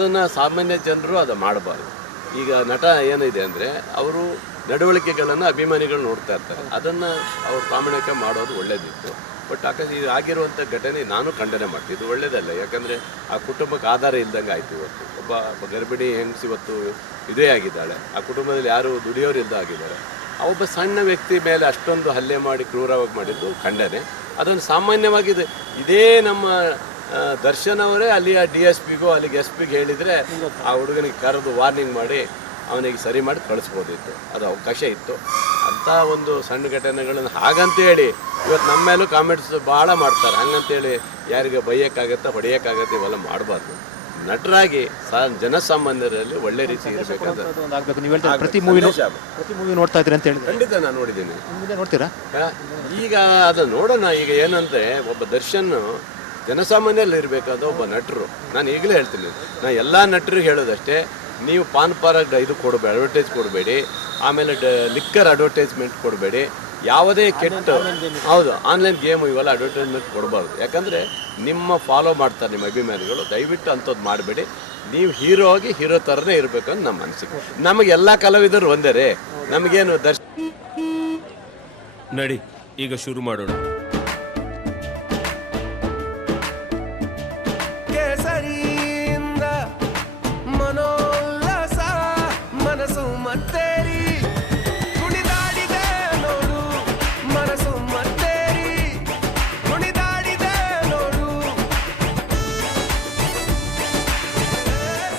ಅದನ್ನು ಸಾಮಾನ್ಯ ಜನರು ಅದು ಮಾಡಬಾರ್ದು. ಈಗ ನಟ ಏನಿದೆ ಅಂದರೆ ಅವರು ನಡವಳಿಕೆಗಳನ್ನು ಅಭಿಮಾನಿಗಳು ನೋಡ್ತಾ ಇರ್ತಾರೆ, ಅದನ್ನು ಅವ್ರು ಪ್ರಾಮಾಣಿಕ ಮಾಡೋದು ಒಳ್ಳೇದಿತ್ತು. ಬಟ್ ಇದು ಆಗಿರುವಂಥ ಘಟನೆ ನಾನು ಖಂಡನೆ ಮಾಡ್ತೀನಿ, ಇದು ಒಳ್ಳೇದಲ್ಲ. ಯಾಕಂದರೆ ಆ ಕುಟುಂಬಕ್ಕೆ ಆಧಾರ ಇಲ್ದಂಗೆ ಆಯಿತು. ಇವತ್ತು ಒಬ್ಬ ಗರ್ಭಿಣಿ ಹೆಂಗಸಿ ಇವತ್ತು ಇದೇ ಆಗಿದ್ದಾಳೆ, ಆ ಕುಟುಂಬದಲ್ಲಿ ಯಾರು ದುಡಿಯೋರು ಇಲ್ಲದ ಆಗಿದ್ದಾರೆ. ಆ ಒಬ್ಬ ಸಣ್ಣ ವ್ಯಕ್ತಿ ಮೇಲೆ ಅಷ್ಟೊಂದು ಹಲ್ಲೆ ಮಾಡಿ ಕ್ರೂರವಾಗಿ ಮಾಡಿದ್ದು ಖಂಡನೆ. ಅದನ್ನು ಸಾಮಾನ್ಯವಾಗಿದೆ. ಇದೇ ನಮ್ಮ ದರ್ಶನ್ ಅವರೇ ಅಲ್ಲಿಯ DSPಗೂ ಅಲ್ಲಿಗೆ SP ಹೇಳಿದರೆ ಆ ಹುಡುಗನಿಗೆ ಕರೆದು ವಾರ್ನಿಂಗ್ ಮಾಡಿ ಅವನಿಗೆ ಸರಿ ಮಾಡಿ ಕಳಿಸ್ಬೋದಿತ್ತು, ಅದು ಅವಕಾಶ ಇತ್ತು. ಅಂಥ ಒಂದು ಸಣ್ಣ ಘಟನೆಗಳನ್ನು ಹಾಗಂತೇಳಿ ಇವತ್ತು ನಮ್ಮ ಮೇಲೂ ಕಾಮೆಂಟ್ಸ್ ಭಾಳ ಮಾಡ್ತಾರೆ. ಹಂಗಂತೇಳಿ ಯಾರಿಗೆ ಬೈಯೋಕ್ಕಾಗತ್ತೆ ಹೊಡೆಯೋಕ್ಕಾಗತ್ತೆ ಇವೆಲ್ಲ ಮಾಡಬಾರ್ದು. ನಟರಾಗಿ ಜನಸಾಮಾನ್ಯರಲ್ಲಿ ಒಳ್ಳೆ ರೀತಿ ಇರಬೇಕಾದ್ರೆ ಪ್ರತಿ ಮೂವಿ ನೋಡ್ತಾ ಇದ್ದೀರಿ ಅಂತ ಹೇಳಿ ಖಂಡಿತ ನಾನು ನೋಡಿದ್ದೀನಿ. ನೋಡ್ತೀರಾ? ಈಗ ಅದನ್ನು ನೋಡೋಣ. ಈಗ ಏನಂದರೆ ಒಬ್ಬ ದರ್ಶನ್ ಜನಸಾಮಾನ್ಯರಲ್ಲಿ ಇರಬೇಕಾದ ಒಬ್ಬ ನಟರು. ನಾನು ಈಗಲೇ ಹೇಳ್ತೀನಿ, ನಾನು ಎಲ್ಲ ನಟರಿಗೆ ಹೇಳೋದಷ್ಟೇ, ನೀವು ಪಾನ್ ಪಾರಾಗ ಇದು ಕೊಡಬೇಡಿ, ಅಡ್ವರ್ಟೈಸ್ ಕೊಡಬೇಡಿ. ಆಮೇಲೆ ಲಿಕ್ಕರ್ ಅಡ್ವರ್ಟೈಸ್ಮೆಂಟ್ ಕೊಡಬೇಡಿ. ಯಾವುದೇ ಕೆಟ್ಟ ಹೌದು ಆನ್ಲೈನ್ ಗೇಮು ಇವೆಲ್ಲ ಅಡ್ವರ್ಟೈಸ್ಮೆಂಟ್ ಕೊಡಬಾರ್ದು. ಯಾಕಂದರೆ ನಿಮ್ಮ ಫಾಲೋ ಮಾಡ್ತಾರೆ ನಿಮ್ಮ ಅಭಿಮಾನಿಗಳು. ದಯವಿಟ್ಟು ಅಂಥದ್ದು ಮಾಡಬೇಡಿ. ನೀವು ಹೀರೋ ಆಗಿ ಹೀರೋ ಥರನೇ ಇರಬೇಕಂತ ನಮ್ಮ ಅನಿಸಿಕೆ. ನಮಗೆ ಎಲ್ಲ ಕಲಾವಿದರು ಒಂದೇ, ನಮಗೇನು ನಡಿ ಈಗ ಶುರು ಮಾಡೋಣ.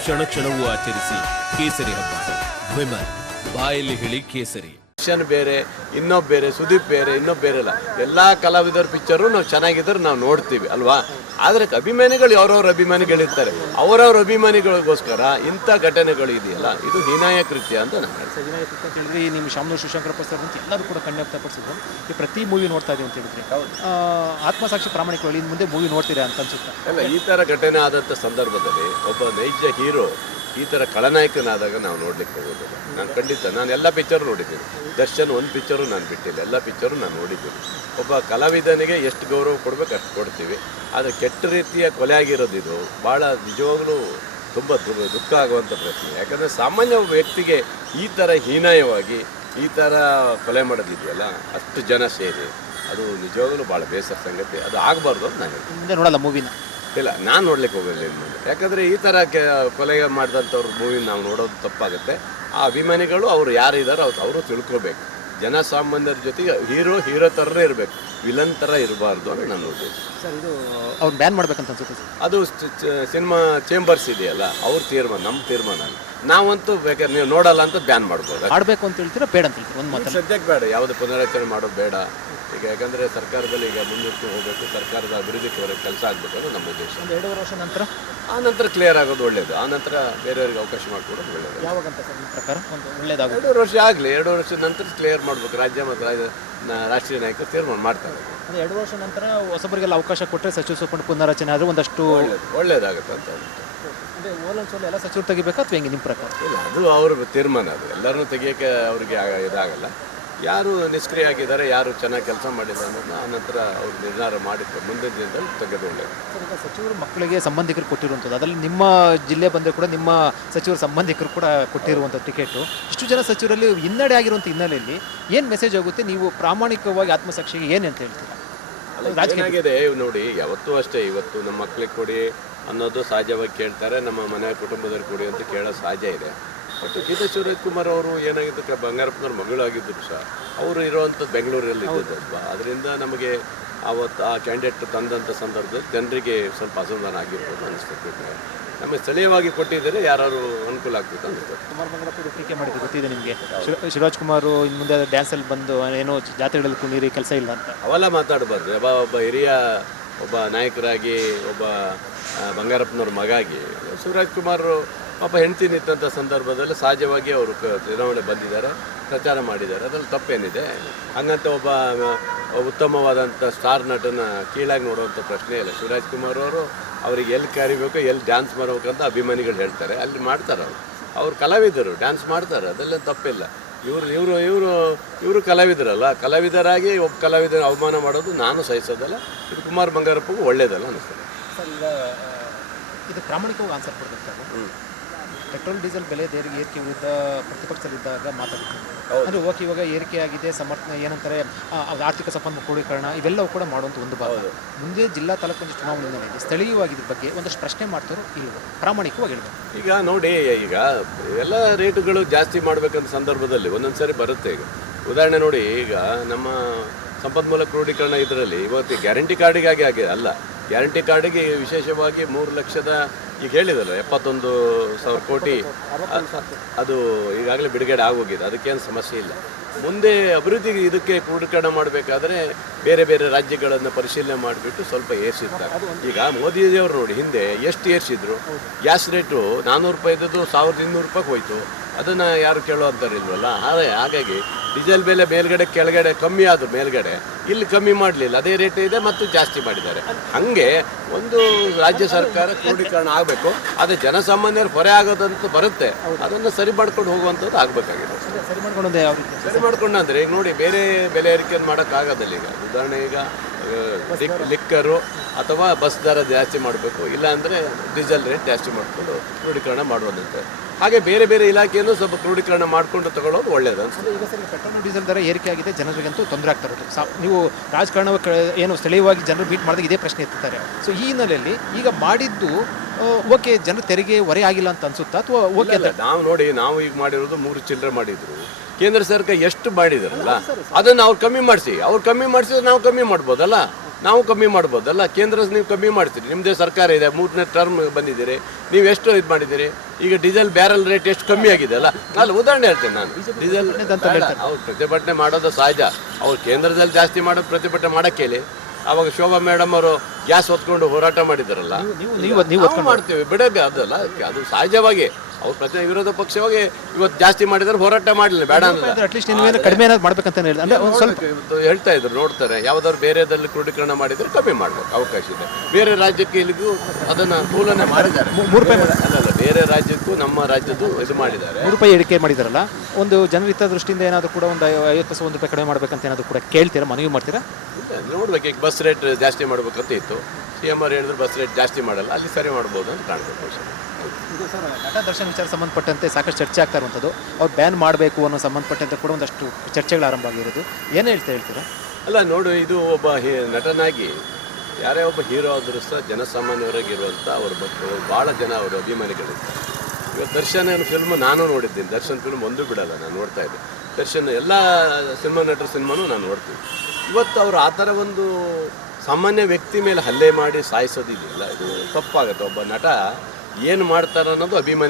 ಕ್ಷಣ ಕ್ಷಣವೂ ಆಚರಿಸಿ ಕೇಸರಿ ಹಬ್ಬ. ವಿಮಲ್ ಬಾಯಲ್ಲಿ ಹೇಳಿ ಕೇಸರಿ. ದರ್ಶನ್ ಬೇರೆ, ಇನ್ನೊಬ್ಬ ಬೇರೆ, ಸುದೀಪ್ ಬೇರೆ, ಇನ್ನೊಬ್ಬ ಬೇರೆ ಅಲ್ಲ. ಎಲ್ಲ ಕಲಾವಿದರ ಪಿಕ್ಚರು ನಾವು ಚೆನ್ನಾಗಿದ್ರೆ ನಾವು ನೋಡ್ತೀವಿ ಅಲ್ವಾ. ಆದರೆ ಅಭಿಮಾನಿಗಳು ಅವ್ರವ್ರ ಅಭಿಮಾನಿಗಳಿರ್ತಾರೆ, ಅವರವ್ರ ಅಭಿಮಾನಿಗಳಿಗೋಸ್ಕರ ಇಂಥ ಘಟನೆಗಳು ಇದೆಯಲ್ಲ, ಇದು ಹೀನಾಯ ಕೃತ್ಯ ಅಂತ ನಾನು ಹೇಳಿದ್ರಿ. ನಿಮ್ಮ ಶಾಮನೂರು ಶಿವಶಂಕರ ಪ್ರಸಾದ್ ಅಂತ ಎಲ್ಲರೂ ಕೂಡ ಕಣ್ಣು ವ್ಯಕ್ತಪಡಿಸಿದ್ರು. ಈ ಪ್ರತಿ ಮೂವಿ ನೋಡ್ತಾ ಇದೀವಿ ಅಂತ ಹೇಳಿದ್ರಿ. ಆತ್ಮಸಾಕ್ಷಿ ಪ್ರಾಮಾಣಿಕವಾಗಿ ಇನ್ನು ಮುಂದೆ ಮೂವಿ ನೋಡ್ತೀರಾ ಅಂತ ಅನ್ಸುತ್ತೆ? ಅಲ್ಲ, ಈ ಥರ ಘಟನೆ ಆದಂಥ ಸಂದರ್ಭದಲ್ಲಿ ಒಬ್ಬ ನೈಜ ಹೀರೋ ಈ ಥರ ಖಳನಾಯಕನಾದಾಗ ನಾವು ನೋಡ್ಲಿಕ್ಕೆ ಹೋಗೋದಿಲ್ಲ. ನಾನು ಖಂಡಿತ ನಾನು ಎಲ್ಲ ಪಿಕ್ಚರು ನೋಡಿದ್ದೀನಿ. ದರ್ಶನ್ ಒಂದು ಪಿಕ್ಚರು ನಾನು ಬಿಟ್ಟಿಲ್ಲ, ಎಲ್ಲ ಪಿಕ್ಚರು ನಾನು ನೋಡಿದ್ದೀನಿ. ಒಬ್ಬ ಕಲಾವಿದನಿಗೆ ಎಷ್ಟು ಗೌರವ ಕೊಡಬೇಕು ಅಷ್ಟು ಕೊಡ್ತೀವಿ. ಆದರೆ ಕೆಟ್ಟ ರೀತಿಯ ಕೊಲೆ ಆಗಿರೋದು ಇದು ಭಾಳ ನಿಜವಾಗ್ಲೂ ತುಂಬ ದುಃಖ ಆಗುವಂಥ ಪ್ರಶ್ನೆ. ಯಾಕಂದರೆ ಸಾಮಾನ್ಯ ವ್ಯಕ್ತಿಗೆ ಈ ಥರ ಹೀನಾಯವಾಗಿ ಈ ಥರ ಕೊಲೆ ಮಾಡೋದಿದೆಯಲ್ಲ, ಅಷ್ಟು ಜನ ಸೇರಿ, ಅದು ನಿಜವಾಗ್ಲೂ ಭಾಳ ಬೇಸರ ಸಂಗತಿ. ಅದು ಆಗಬಾರ್ದು ಅಂತ ನಾನು ಮುಂದೆ ನೋಡಲ್ಲ ಮೂವಿನ. ಇಲ್ಲ, ನಾನು ನೋಡ್ಲಿಕ್ಕೆ ಹೋಗೋದಿಲ್ಲ ಇನ್ನು. ಯಾಕಂದರೆ ಈ ಥರ ಕೊಲೆ ಮಾಡಿದಂಥವ್ರ ಮೂವಿ ನಾವು ನೋಡೋದು ತಪ್ಪಾಗುತ್ತೆ. ಆ ಅಭಿಮಾನಿಗಳು ಅವರು ಯಾರಿದ್ದಾರೋ ಅವರು ತಿಳ್ಕೊಬೇಕು. ಜನಸಾಮಾನ್ಯರ ಜೊತೆಗೆ ಹೀರೋ ಥರನೇ ಇರಬೇಕು, ವಿಲನ್ ಥರ ಇರಬಾರ್ದು ಅಂತ ನನ್ನ ಉದ್ದೇಶ. ಸರ್, ಇದು ಅವ್ರು ಬ್ಯಾನ್ ಮಾಡ್ಬೇಕಂತ ಅನ್ಸುತ್ತೆ ಸರ್? ಅದು ಸಿನಿಮಾ ಚೇಂಬರ್ಸ್ ಇದೆಯಲ್ಲ, ಅವ್ರ ತೀರ್ಮಾನ, ನಮ್ಮ ತೀರ್ಮಾನ. ನಾವಂತೂ ಬೇಕಾದ್ರೆ ನೀವು ನೋಡಲ್ಲ ಅಂತ ಬ್ಯಾನ್ ಮಾಡ್ಬೋದು. ಆಡಬೇಕು ಅಂತ ಹೇಳ್ತೀರಾ, ಬೇಡ ಅಂತ ಹೇಳ್ತೀರಾ? ಒಂದು ಮಾತು ಸದ್ಯಕ್ಕೆ ಬೇಡ, ಯಾವುದೇ ಪುನರಚನೆ ಮಾಡೋದು ಬೇಡ ಈಗ. ಯಾಕಂದರೆ ಸರ್ಕಾರದಲ್ಲಿ ಈಗ ಮುಂದಿಟ್ಟು ಹೋಗಬೇಕು, ಸರ್ಕಾರದ ಅಭಿವೃದ್ಧಿವರೆಗೆ ಕೆಲಸ ಆಗಬೇಕು ಅನ್ನೋದು ನಮ್ಮ ಉದ್ದೇಶ. 2 ವರ್ಷ ನಂತರ ಆ ನಂತರ ಕ್ಲಿಯರ್ ಆಗೋದು ಒಳ್ಳೆಯದು. ಆ ನಂತರ ಬೇರೆಯವ್ರಿಗೆ ಅವಕಾಶ ಮಾಡಿಕೊಡೋದು ಒಳ್ಳೆಯದು. ಯಾವಾಗಂತ ಸರ್ ನಿಮ್ಮ ಪ್ರಕಾರ ಒಂದು ಒಳ್ಳೇದಾಗುತ್ತೆ? 2 ವರ್ಷ ಆಗಲಿ, 2 ವರ್ಷದ ನಂತರ ಕ್ಲಿಯರ್ ಮಾಡಬೇಕು. ರಾಜ್ಯ ಮತ್ತು ರಾಷ್ಟ್ರೀಯ ನಾಯಕರು ತೀರ್ಮಾನ ಮಾಡ್ತಾರೆ. 2 ವರ್ಷ ನಂತರ ಹೊಸಬರಿಗೆಲ್ಲ ಅವಕಾಶ ಕೊಟ್ಟರೆ ಸಚಿವ ಸಂಪುಟ ಪುನರಚನೆ ಆದರೆ ಒಂದಷ್ಟು ಒಳ್ಳೇದಾಗುತ್ತೆ ಅಂತ. ಅಂದರೆ ಓಲನ್ಸೋಲು ಎಲ್ಲ ಸಚಿವರು ತೆಗಿಬೇಕಾ ಅಥವಾ ಹೆಂಗೆ ನಿಮ್ಮ ಪ್ರಕಾರ? ಇಲ್ಲ, ಅದು ಅವ್ರ ತೀರ್ಮಾನ. ಅದು ಎಲ್ಲರನ್ನೂ ತೆಗಿಯೋಕ್ಕೆ ಅವ್ರಿಗೆ ಇದಾಗಲ್ಲ. ಯಾರು ನಿಷ್ಕ್ರಿಯ ಆಗಿದ್ದಾರೆ, ಯಾರು ಚೆನ್ನಾಗಿ ಕೆಲಸ ಮಾಡಿದ್ದಾರೆ ಅನ್ನೋದನ್ನ ಆ ನಂತರ ಅವ್ರು ನಿರ್ಧಾರ ಮಾಡಿದ್ರು. ಮುಂದಿನ ದಿನದಲ್ಲಿ ತೆಗೆದು ಒಳ್ಳೆಯದು. ಈಗ ಸಚಿವರು ಮಕ್ಕಳಿಗೆ ಸಂಬಂಧಿಕರು ಕೊಟ್ಟಿರುವಂಥದ್ದು, ಅದರಲ್ಲಿ ನಿಮ್ಮ ಜಿಲ್ಲೆ ಬಂದರೆ ಕೂಡ ನಿಮ್ಮ ಸಚಿವರ ಸಂಬಂಧಿಕರು ಕೂಡ ಕೊಟ್ಟಿರುವಂಥ ಟಿಕೆಟು. ಇಷ್ಟು ಜನ ಸಚಿವರಲ್ಲಿ ಹಿನ್ನಡೆ ಆಗಿರುವಂಥ ಹಿನ್ನೆಲೆಯಲ್ಲಿ ಏನು ಮೆಸೇಜ್ ಆಗುತ್ತೆ? ನೀವು ಪ್ರಾಮಾಣಿಕವಾಗಿ ಆತ್ಮಸಾಕ್ಷಿಗೆ ಏನು ಅಂತ ಹೇಳ್ತೀರಾ? ಏನಾಗಿದೆ ನೋಡಿ, ಯಾವತ್ತೂ ಅಷ್ಟೇ. ಇವತ್ತು ನಮ್ಮ ಮಕ್ಕಳಿಗೆ ಕೊಡಿ ಅನ್ನೋದು ಸಹಜವಾಗಿ ಕೇಳ್ತಾರೆ, ನಮ್ಮ ಮನೆ ಕುಟುಂಬದವ್ರಿಗೆ ಕೊಡಿ ಅಂತ ಕೇಳೋ ಸಹಜ ಇದೆ. ಬಟ್ ಗೀತಾ ಶಿವರಾಜ್ಕುಮಾರ್ ಅವರು ಏನಾಗಿದ್ದು, ಬಂಗಾರಪ್ಪನವ್ರ ಮಗಳಾಗಿದ್ದರು ಸಹ, ಅವರು ಇರೋವಂಥದ್ದು ಬೆಂಗಳೂರಲ್ಲಿ ಇದ್ದದ್ದು. ಅದರಿಂದ ನಮಗೆ ಆವತ್ತು ಆ ಕ್ಯಾಂಡಿಡೇಟ್ ತಂದಂಥ ಸಂದರ್ಭದಲ್ಲಿ ಜನರಿಗೆ ಸ್ವಲ್ಪ ಅಸಮಾಧಾನ ಆಗಿರ್ಬೋದು ಅನಿಸ್ತದೆ. ನಮಗೆ ಸ್ಥಳೀಯವಾಗಿ ಕೊಟ್ಟಿದ್ದರೆ ಯಾರು ಅನುಕೂಲ ಆಗ್ತಿತ್ತು ಅನಿಸ್ತದೆ. ಕುಮಾರ್ ಬಂಗಾರಪ್ಪ ಟೀಕೆ ಮಾಡಿದ್ದು ಗೊತ್ತಿದೆ ನಿಮಗೆ. ಶಿವರಾಜ್ ಕುಮಾರ್ ಇನ್ನು ಮುಂದೆ ಡ್ಯಾನ್ಸಲ್ಲಿ ಬಂದು ಏನೋ ಜಾತ್ರೆಗಳಲ್ಲಿ ಕುಣಿರಿ ಕೆಲಸ ಇಲ್ಲ ಅಂತ ಅವೆಲ್ಲ ಮಾತಾಡಬಾರ್ದು. ಒಬ್ಬ ಹಿರಿಯ ಒಬ್ಬ ನಾಯಕರಾಗಿ, ಒಬ್ಬ ಬಂಗಾರಪ್ಪನವ್ರ ಮಗಾಗಿ ಶಿವರಾಜ್ ಕುಮಾರ್ ಪಾಪ ಹೆಂಡತಿ ನಿಂತಹ ಸಂದರ್ಭದಲ್ಲಿ ಸಹಜವಾಗಿ ಅವರು ಚುನಾವಣೆ ಬಂದಿದ್ದಾರೆ, ಪ್ರಚಾರ ಮಾಡಿದ್ದಾರೆ. ಅದ್ರಲ್ಲಿ ತಪ್ಪೇನಿದೆ? ಹಂಗಂತ ಒಬ್ಬ ಉತ್ತಮವಾದಂಥ ಸ್ಟಾರ್ ನಟನ ಕೀಳಾಗಿ ನೋಡುವಂಥ ಪ್ರಶ್ನೆ ಇಲ್ಲ. ಶಿವರಾಜ್ ಕುಮಾರ್ ಅವರು ಅವ್ರಿಗೆ ಎಲ್ಲಿ ಕರಿಬೇಕು, ಎಲ್ಲಿ ಡ್ಯಾನ್ಸ್ ಮಾಡ್ಬೇಕಂತ ಅಭಿಮಾನಿಗಳು ಹೇಳ್ತಾರೆ, ಅಲ್ಲಿ ಮಾಡ್ತಾರೆ. ಅವ್ರು ಕಲಾವಿದರು, ಡ್ಯಾನ್ಸ್ ಮಾಡ್ತಾರೆ, ಅದೆಲ್ಲ ತಪ್ಪಿಲ್ಲ. ಇವರು ಕಲಾವಿದರಲ್ಲ. ಕಲಾವಿದರಾಗಿ ಒಬ್ಬ ಕಲಾವಿದರ ಅವಮಾನ ಮಾಡೋದು ನಾನು ಸಹಿಸೋದಲ್ಲ. ಇದು ಕುಮಾರ್ ಬಂಗಾರಪ್ಪಗೂ ಒಳ್ಳೇದಲ್ಲ ಅನ್ನಿಸ್ತದೆ. ಸರ್, ಈಗ ಇದು ಪ್ರಾಮಾಣಿಕವಾಗಿ ಆನ್ಸರ್ ಕೊಡಬೇಕು ತಾವು. ಪೆಟ್ರೋಲ್ ಡೀಸೆಲ್ ಬೆಲೆ ಏರಿಕೆ ವಿರುದ್ಧ ಪ್ರತಿಪಕ್ಷದಲ್ಲಿದ್ದಾಗ ಮಾತಾಡ್ತಾರೆ. ಅಂದರೆ ಓಕೆ, ಇವಾಗ ಏರಿಕೆ ಆಗಿದೆ, ಏನಂತಾರೆ ಆರ್ಥಿಕ ಸಂಪನ್ಮೂಲ ಕ್ರೋಢೀಕರಣ ಇವೆಲ್ಲವೂ ಕೂಡ ಮಾಡುವಂಥ ಒಂದು ಭಾಗ. ಮುಂದೆ ಜಿಲ್ಲಾ ತಾಲೂಕು ಚುನಾವಣೆಯಲ್ಲಿ ಸ್ಥಳೀಯವಾಗಿ ಇದ್ರ ಬಗ್ಗೆ ಒಂದಷ್ಟು ಪ್ರಶ್ನೆ ಮಾಡ್ತಾರೋ ಇಲ್ವೋ, ಪ್ರಾಮಾಣಿಕವಾಗಿ ಹೇಳಬೇಕು. ಈಗ ನೋಡಿ, ಈಗ ಎಲ್ಲ ರೇಟುಗಳು ಜಾಸ್ತಿ ಮಾಡ್ಬೇಕಂತ ಸಂದರ್ಭದಲ್ಲಿ ಒಂದೊಂದ್ಸರಿ ಬರುತ್ತೆ. ಈಗ ಉದಾಹರಣೆ ನೋಡಿ, ಈಗ ನಮ್ಮ ಸಂಪನ್ಮೂಲ ಕ್ರೋಢೀಕರಣ ಇದರಲ್ಲಿ ಇವತ್ತು ಗ್ಯಾರಂಟಿ ಕಾರ್ಡಿಗಾಗಿ ಆಗಿದೆ ಅಲ್ಲ, ಗ್ಯಾರಂಟಿ ಕಾರ್ಡಿಗೆ ವಿಶೇಷವಾಗಿ 3 ಲಕ್ಷದ ಈಗ ಹೇಳಿದಲ್ಲ 71,000 ಕೋಟಿ ಅದು ಈಗಾಗಲೇ ಬಿಡುಗಡೆ ಆಗೋಗಿದೆ. ಅದಕ್ಕೇನು ಸಮಸ್ಯೆ ಇಲ್ಲ. ಮುಂದೆ ಅಭಿವೃದ್ಧಿಗೆ ಇದಕ್ಕೆ ಕ್ರೋಢೀಕರಣ ಮಾಡಬೇಕಾದ್ರೆ ಬೇರೆ ಬೇರೆ ರಾಜ್ಯಗಳನ್ನು ಪರಿಶೀಲನೆ ಮಾಡಿಬಿಟ್ಟು ಸ್ವಲ್ಪ ಏರಿಸಿರ್ತಾರೆ. ಈಗ ಮೋದಿಜಿಯವರು ನೋಡಿ ಹಿಂದೆ ಎಷ್ಟು ಏರಿಸಿದ್ರು, ಗ್ಯಾಸ್ ರೇಟು 400 ರೂಪಾಯಿ ಇದ್ದದ್ದು 1200 ರೂಪಾಯಿಗೆ ಹೋಯ್ತು. ಅದನ್ನು ಯಾರು ಕೇಳುವಂತಾರಿಲ್ವಲ್ಲ. ಹಾಗಾಗಿ ಡೀಸೆಲ್ ಬೆಲೆ ಮೇಲ್ಗಡೆ ಕೆಳಗಡೆ ಕಮ್ಮಿ ಆದರೂ ಮೇಲ್ಗಡೆ ಇಲ್ಲಿ ಕಮ್ಮಿ ಮಾಡಲಿಲ್ಲ, ಅದೇ ರೇಟ್ ಇದೆ ಮತ್ತು ಜಾಸ್ತಿ ಮಾಡಿದ್ದಾರೆ. ಹಾಗೆ ಒಂದು ರಾಜ್ಯ ಸರ್ಕಾರ ಕ್ರೋಢೀಕರಣ ಆಗಬೇಕು. ಆದರೆ ಜನಸಾಮಾನ್ಯರು ಹೊರೆ ಆಗೋದಂತೂ ಬರುತ್ತೆ, ಅದನ್ನು ಸರಿ ಮಾಡ್ಕೊಂಡು ಹೋಗುವಂಥದ್ದು ಆಗಬೇಕಾಗಿದೆ. ಸರಿ ಮಾಡ್ಕೊಂಡಂದ್ರೆ ಈಗ ನೋಡಿ, ಬೇರೆ ಬೆಲೆ ಏರಿಕೆಯನ್ನು ಮಾಡೋಕ್ಕಾಗೋದಿಲ್ಲ. ಈಗ ಉದಾಹರಣೆ, ಈಗ ಲಿಕ್ಕರು ಅಥವಾ ಬಸ್ ದರ ಜಾಸ್ತಿ ಮಾಡಬೇಕು, ಇಲ್ಲಾಂದರೆ ಡೀಸೆಲ್ ರೇಟ್ ಜಾಸ್ತಿ ಮಾಡಿಕೊಂಡು ಕ್ರೋಢೀಕರಣ ಮಾಡುವಂತೆ. ಹಾಗೆ ಬೇರೆ ಬೇರೆ ಇಲಾಖೆಯನ್ನು ಸ್ವಲ್ಪ ಕ್ರೋಢೀಕರಣ ಮಾಡಿಕೊಂಡು ತಗೊಳ್ಳೋದು ಒಳ್ಳೆಯದು ಅನ್ಸುತ್ತೆ. ಈಗ ಸರಿ ಪೆಟ್ರೋಲ್ ಡೀಸೆಲ್ ದರ ಏರಿಕೆ ಆಗಿದೆ, ಜನರಿಗಂತೂ ತೊಂದರೆ ಆಗ್ತಾ ಇರೋದು. ನೀವು ರಾಜಕಾರಣ ಏನು ಸ್ಥಳೀಯವಾಗಿ ಜನರು ಮೀಟ್ ಮಾಡಿದಾಗ ಇದೇ ಪ್ರಶ್ನೆ ಎತ್ತುತ್ತಾರೆ. ಸೊ ಈ ಹಿನ್ನೆಲೆಯಲ್ಲಿ ಈಗ ಮಾಡಿದ್ದು ಓಕೆ, ಜನರು ತೆರಿಗೆ ಹೊರೆ ಆಗಿಲ್ಲ ಅಂತ ಅನ್ಸುತ್ತಾ ಅಥವಾ ಓಕೆ? ನಾವು ನೋಡಿ, ನಾವು ಈಗ ಮಾಡಿರೋದು 3 ಚಿಲ್ಲರೆ ಮಾಡಿದ್ರು. ಕೇಂದ್ರ ಸರ್ಕಾರ ಎಷ್ಟು ಮಾಡಿದಾರಲ್ಲ ಅದನ್ನು ಅವ್ರು ಕಮ್ಮಿ ಮಾಡಿಸಿ, ಅವ್ರು ಕಮ್ಮಿ ಮಾಡಿಸಿದ್ರೆ ನಾವು ಕಮ್ಮಿ ಮಾಡ್ಬೋದಲ್ಲ, ನಾವು ಕಮ್ಮಿ ಮಾಡ್ಬೋದಲ್ಲ. ಕೇಂದ್ರ ನೀವು ಕಮ್ಮಿ ಮಾಡ್ತೀರಿ, ನಿಮ್ಮದೇ ಸರ್ಕಾರ ಇದೆ, 3ನೇ ಟರ್ಮ್ ಬಂದಿದ್ದೀರಿ, ನೀವು ಎಷ್ಟು ಇದು ಮಾಡಿದ್ದೀರಿ. ಈಗ ಡೀಸೆಲ್ ಬ್ಯಾರಲ್ ರೇಟ್ ಎಷ್ಟು ಕಮ್ಮಿ ಆಗಿದೆ ಅಲ್ಲ. ನಾನು ಉದಾಹರಣೆ ಹೇಳ್ತೇನೆ, ನಾನು ಡೀಸೆಲ್ ಅವ್ರು ಪ್ರತಿಭಟನೆ ಮಾಡೋದು ಸಹಜ. ಅವ್ರು ಕೇಂದ್ರದಲ್ಲಿ ಜಾಸ್ತಿ ಮಾಡೋದು ಪ್ರತಿಭಟನೆ ಮಾಡೋಕ್ಕೆ ಹೇಳಿ. ಆವಾಗ ಶೋಭಾ ಮೇಡಮ್ ಅವರು ಗ್ಯಾಸ್ ಹೊತ್ಕೊಂಡು ಹೋರಾಟ ಮಾಡಿದಾರಲ್ಲ, ನಾವು ಮಾಡ್ತೀವಿ ಬಿಡೋಕೆ ಅದಲ್ಲ, ಅದು ಸಹಜವಾಗಿ ಅವ್ರು ವಿರೋಧ ಪಕ್ಷವಾಗಿ ಇವತ್ತು ಜಾಸ್ತಿ ಮಾಡಿದ್ರೆ ಹೋರಾಟ ಮಾಡಲಿಲ್ಲ, ಬೇಡ ಅಟ್ಲೀಸ್ಟ್ ಕಡಿಮೆ ಮಾಡ್ಬೇಕಂತ ಹೇಳ್ತಾ ಇದ್ರು. ನೋಡ್ತಾರೆ, ಯಾವ್ದಾದ್ರು ಬೇರೆದಲ್ಲಿ ಕ್ರೋಢೀಕರಣ ಮಾಡಿದ್ರೆ ಕಮ್ಮಿ ಮಾಡ್ಬೇಕು, ಅವಕಾಶ ಇದೆ. ಬೇರೆ ರಾಜ್ಯಕ್ಕೆ ಇಲ್ಲಿಗೂ ಅದನ್ನ ತುಲನೆ ಮಾಡಿದ್ದಾರೆ. ಅಲ್ಲ, ಬೇರೆ ರಾಜ್ಯಕ್ಕೂ ನಮ್ಮ ರಾಜ್ಯದ್ದು ಇದು ಮಾಡಿದ್ದಾರೆ. 3 ರೂಪಾಯಿ ಏರಿಕೆ ಮಾಡಿದಾರಲ್ಲ, ಒಂದು ಜನರಿತ ದೃಷ್ಟಿಯಿಂದ ಏನಾದರೂ ಕೂಡ ಒಂದು 50 1 ರೂಪಾಯಿ ಕಡಿಮೆ ಮಾಡ್ಬೇಕಂತ ಏನಾದರೂ ಕೂಡ ಕೇಳ್ತೀರಾ, ಮನವಿ ಮಾಡ್ತೀರಾ? ನೋಡ್ಬೇಕು. ಈಗ ಬಸ್ ರೇಟ್ ಜಾಸ್ತಿ ಮಾಡ್ಬೇಕಂತ ಇತ್ತು, CM ಅವ್ರು ಹೇಳಿದ್ರು ಬಸ್ ರೇಟ್ ಜಾಸ್ತಿ ಮಾಡಲ್ಲ, ಅಲ್ಲಿ ಸರಿ ಮಾಡ್ಬೋದು ಅಂತ ಕಾಣ್ಬೇಕು. ಇದು ಸರ್, ನಟ ದರ್ಶನ್ ವಿಚಾರ ಸಂಬಂಧಪಟ್ಟಂತೆ ಸಾಕಷ್ಟು ಚರ್ಚೆ ಆಗ್ತಾ ಇರುವಂಥದ್ದು. ಅವ್ರು ಬ್ಯಾನ್ ಮಾಡಬೇಕು ಅನ್ನೋ ಸಂಬಂಧಪಟ್ಟಂತೆ ಕೂಡ ಒಂದಷ್ಟು ಚರ್ಚೆಗಳು ಆರಂಭ ಆಗಿರೋದು. ಏನು ಹೇಳ್ತೀರಾ? ಅಲ್ಲ ನೋಡು, ಇದು ಒಬ್ಬ ನಟನಾಗಿ ಯಾರೇ ಒಬ್ಬ ಹೀರೋ ಆದರೂ ಸಹ ಜನಸಾಮಾನ್ಯರಾಗಿರುವಂಥ ಅವ್ರ ಬಗ್ಗೆ ಭಾಳ ಜನ ಅವರು ಅಭಿಮಾನಿಗಳಿದ್ದಾರೆ. ಇವತ್ತು ದರ್ಶನ್ ಫಿಲ್ಮ್ ನಾನು ನೋಡಿದ್ದೀನಿ, ದರ್ಶನ್ ಫಿಲ್ಮ್ ಒಂದು ಬಿಡಲ್ಲ, ನಾನು ನೋಡ್ತಾ ಇದ್ದೆ. ದರ್ಶನ್ ಎಲ್ಲ ಸಿನಿಮಾ ನಟರ ಸಿನಿಮಾನೂ ನಾನು ನೋಡ್ತೀನಿ. ಇವತ್ತು ಅವರು ಆ ಥರ ಒಂದು ಸಾಮಾನ್ಯ ವ್ಯಕ್ತಿ ಮೇಲೆ ಹಲ್ಲೆ ಮಾಡಿ ಸಾಯಿಸೋದಿದೆಯಲ್ಲ, ಇದು ತಪ್ಪಾಗುತ್ತೆ. ಒಬ್ಬ ನಟ ಏನು ಮಾಡ್ತಾರೆ ಅನ್ನೋದು ಅಭಿಮಾನಿಗಳು